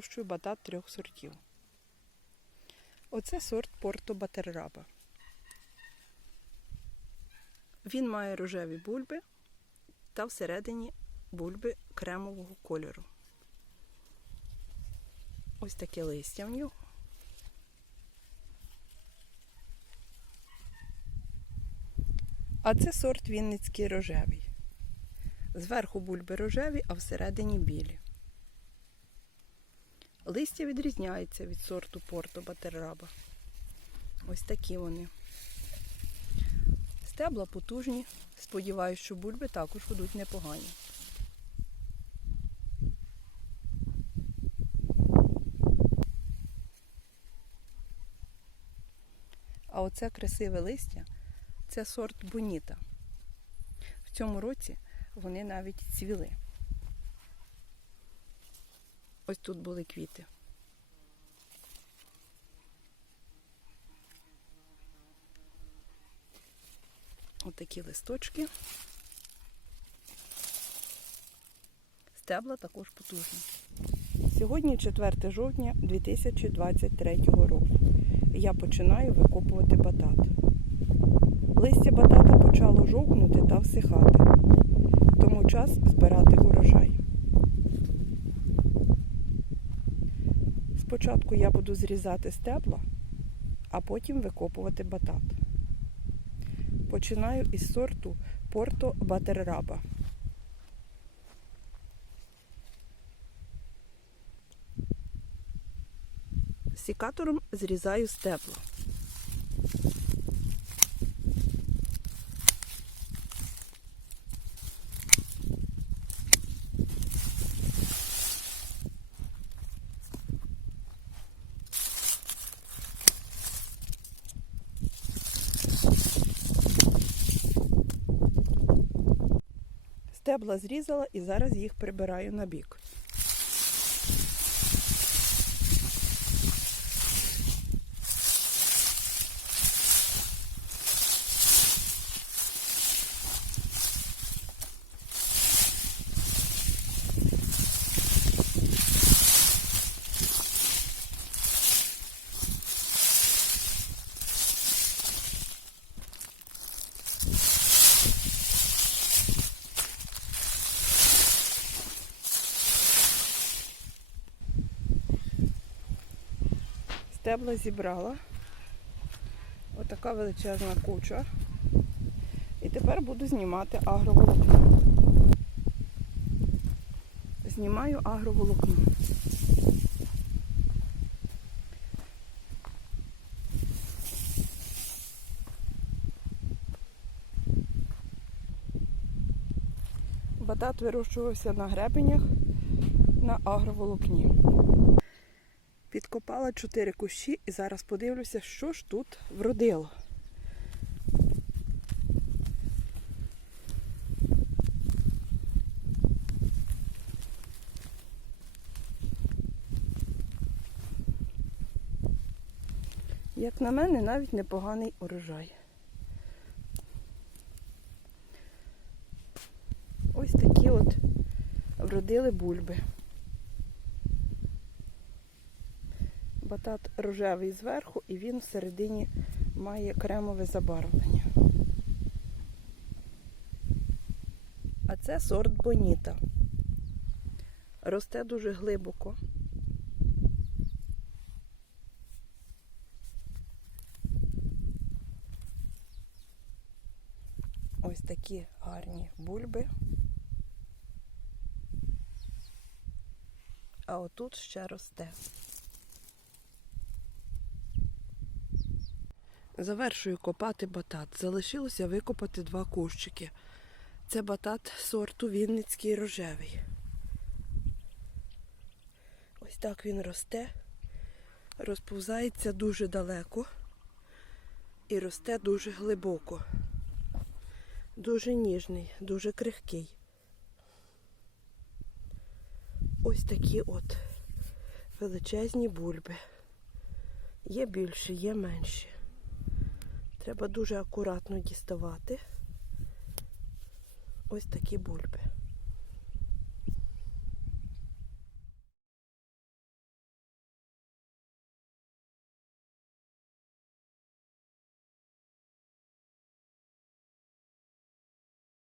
вирощую батат трьох сортів. Оце сорт Порто Батерраба. Він має рожеві бульби та всередині бульби кремового кольору. Ось таке листя в нього. А це сорт Вінницький рожевий. Зверху бульби рожеві, а всередині білі. Листя відрізняється від сорту Порто Батерраба. Ось такі вони. Стебла потужні. Сподіваюсь, що бульби також будуть непогані. А оце красиве листя це сорт Боніта. В цьому році вони навіть цвіли. Ось тут були квіти. Отакі листочки. Стебла також потужні. Сьогодні 4 жовтня 2023 року. Я починаю викопувати батат. Листя батата почало жовкнути та всихати, тому час збирати урожай. Спочатку я буду зрізати стебла, а потім викопувати батат. Починаю із сорту Порто Батерраба. Сікатором зрізаю стебла. Стебла зрізала і зараз їх прибираю на бік. Стебла зібрала. Отака величезна куча. І тепер буду знімати агроволокно. Знімаю агроволокно. Батат вирощувався на гребенях на агроволокні. Підкопала чотири кущі і зараз подивлюся, що ж тут вродило. Як на мене, навіть непоганий урожай. Ось такі от вродили бульби. Батат рожевий зверху і він всередині має кремове забарвлення. А це сорт Боніта. Росте дуже глибоко. Ось такі гарні бульби. А отут ще росте. Завершую копати батат. Залишилося викопати два кущики. Це батат сорту Вінницький рожевий. Ось так він росте, розповзається дуже далеко і росте дуже глибоко. Дуже ніжний, дуже крихкий. Ось такі от величезні бульби. Є більші, є менші. Треба дуже акуратно діставати ось такі бульби.